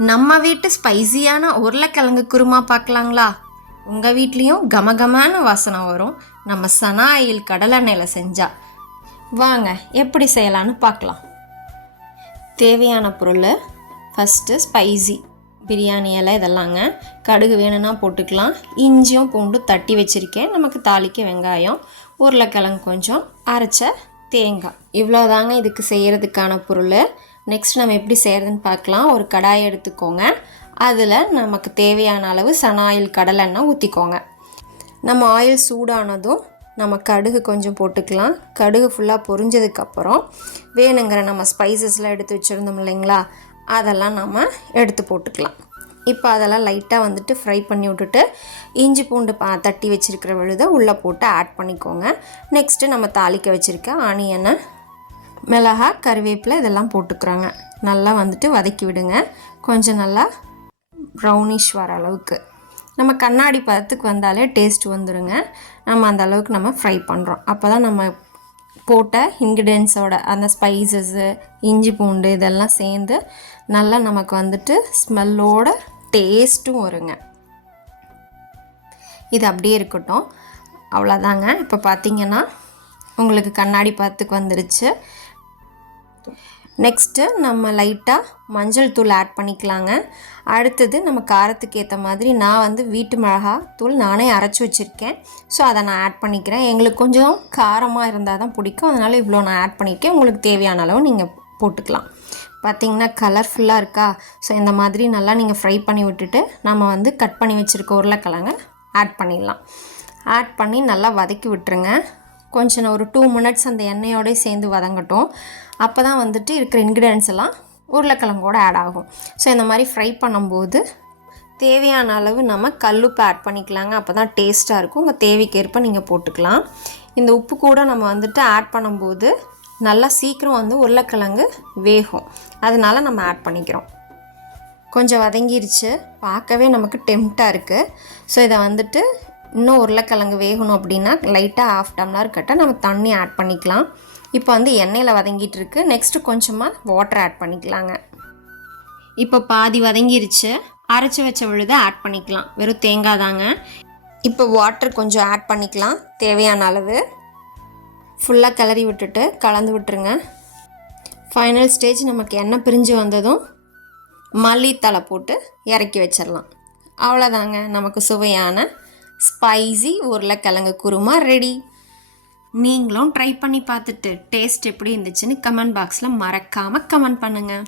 நம்ம வீட்டு ஸ்பைசியான உருளைக்கிழங்கு குருமா பார்க்கலாங்களா? உங்கள் வீட்லேயும் கமகமான வாசனை வரும் நம்ம சனா ஆயில் கடலெண்ணெயில் செஞ்சா. வாங்க எப்படி செய்யலான்னு பார்க்கலாம். தேவையான பொருள் ஃபஸ்ட்டு ஸ்பைசி பிரியாணி இலை இதெல்லாங்க. கடுகு வேணும்னா போட்டுக்கலாம். இஞ்சியும் பூண்டு தட்டி வச்சுருக்கேன். நமக்கு தாளிக்க வெங்காயம், உருளைக்கிழங்கு கொஞ்சம், அரைச்ச தேங்காய், இவ்வளோதாங்க இதுக்கு செய்கிறதுக்கான பொருள். நெக்ஸ்ட் நம்ம எப்படி செய்கிறதுன்னு பார்க்கலாம். ஒரு கடாயை எடுத்துக்கோங்க. அதில் நமக்கு தேவையான அளவு சனா ஆயில் கடலெண்ணெய் ஊற்றிக்கோங்க. நம்ம ஆயில் சூடானதும் நம்ம கடுகு கொஞ்சம் போட்டுக்கலாம். கடுகு ஃபுல்லாக பொரிஞ்சதுக்கப்புறம் வேணுங்கிற நம்ம ஸ்பைசஸ்லாம் எடுத்து வச்சுருந்தோம் இல்லைங்களா, அதெல்லாம் நம்ம எடுத்து போட்டுக்கலாம். இப்போ அதெல்லாம் லைட்டாக வந்துட்டு ஃப்ரை பண்ணி விட்டுட்டு இஞ்சி பூண்டு தட்டி வச்சுருக்கிற விழுதை உள்ளே போட்டு ஆட் பண்ணிக்கோங்க. நெக்ஸ்ட்டு நம்ம தாளிக்க வச்சுருக்க ஆனியனை, மிளகாய், கருவேப்பிலை இதெல்லாம் போட்டுக்கிறோங்க. நல்லா வந்துட்டு வதக்கி விடுங்க. கொஞ்சம் நல்லா ப்ரௌனிஷ் வர அளவுக்கு. நம்ம கண்ணாடி பதத்துக்கு வந்தாலே டேஸ்ட் வந்துடுங்க. நம்ம அந்த அளவுக்கு நம்ம ஃப்ரை பண்ணுறோம். அப்போ தான் நம்ம போட்ட இன்க்ரீடியன்ஸோட அந்த ஸ்பைசஸ்ஸு, இஞ்சி பூண்டு இதெல்லாம் சேர்ந்து நல்லா நமக்கு வந்துட்டு ஸ்மெல்லோட டேஸ்ட்டும் வருங்க. இது அப்படியே இருக்கட்டும். அவ்வளோதாங்க. இப்போ பார்த்திங்கன்னா உங்களுக்கு கண்ணாடி பதத்துக்கு வந்துருச்சு. நெக்ஸ்ட்டு நம்ம லைட்டாக மஞ்சள் தூள் ஆட் பண்ணிக்கலாங்க. அடுத்தது நம்ம காரத்துக்கு ஏற்ற மாதிரி நான் வந்து வீட்டு மிளகா தூள் நானே அரைச்சி வச்சுருக்கேன். ஸோ அதை நான் ஆட் பண்ணிக்கிறேன். எங்களுக்கு கொஞ்சம் காரமாக இருந்தால் தான் பிடிக்கும், அதனால் இவ்வளோ நான் ஆட் பண்ணியிருக்கேன். உங்களுக்கு தேவையான அளவு நீங்கள் போட்டுக்கலாம். பார்த்திங்கன்னா கலர்ஃபுல்லாக இருக்கா? ஸோ இந்த மாதிரி நல்லா நீங்கள் ஃப்ரை பண்ணி விட்டுட்டு நம்ம வந்து கட் பண்ணி வச்சுருக்க உருளைக்கிழங்க ஆட் பண்ணிடலாம். ஆட் பண்ணி நல்லா வதக்கி விட்டுருங்க. கொஞ்சம் ஒரு 2 மினிட்ஸ் அந்த எண்ணெயோடய சேர்ந்து வதங்கட்டும். அப்போ தான் வந்துட்டு இருக்கிற இன்க்ரீடியன்ஸ் எல்லாம் உருளைக்கிழங்கோடு ஆட் ஆகும். ஸோ இந்த மாதிரி ஃப்ரை பண்ணும்போது தேவையான அளவு நம்ம கல்லுப்பு ஆட் பண்ணிக்கலாங்க. அப்போ தான் டேஸ்ட்டாக இருக்கும். உங்கள் தேவைக்கேற்ப நீங்கள் போட்டுக்கலாம். இந்த உப்பு கூட நம்ம வந்துட்டு ஆட் பண்ணும்போது நல்லா சீக்கிரம் வந்து உருளைக்கிழங்கு வேகும், அதனால் நம்ம ஆட் பண்ணிக்கிறோம். கொஞ்சம் வதங்கிருச்சு, பார்க்கவே நமக்கு டெம்ப்டாக இருக்குது. ஸோ இதை வந்துட்டு இன்னும் உருளைக்கிழங்கு வேகணும் அப்படின்னா லைட்டாக 1/2 டம்ளர் கட்ட நம்ம தண்ணி ஆட் பண்ணிக்கலாம். இப்போ வந்து எண்ணெயில் வதங்கிட்டு இருக்கு. நெக்ஸ்ட்டு கொஞ்சமாக வாட்டர் ஆட் பண்ணிக்கலாங்க. இப்போ பாதி வதங்கிருச்சு. அரைச்சி வச்ச விழுதை ஆட் பண்ணிக்கலாம். வெறும் தேங்காய் தாங்க. இப்போ வாட்டர் கொஞ்சம் ஆட் பண்ணிக்கலாம் தேவையான அளவு. ஃபுல்லாக கிளறி விட்டுட்டு கலந்து விட்டுருங்க. ஃபைனல் ஸ்டேஜ் நமக்கு எண்ணெய் பிரிஞ்சு வந்ததும் மல்லித்தலை போட்டு இறக்கி வச்சிடலாம். அவ்வளோதாங்க, நமக்கு சுவையான ஸ்பைசி உருளைக்கிழங்கு குருமா ரெடி. நீங்களும் ட்ரை பண்ணி பார்த்துட்டு டேஸ்ட் எப்படி இருந்துச்சுன்னு கமெண்ட் பாக்ஸில் மறக்காமல் கமெண்ட் பண்ணுங்கள்.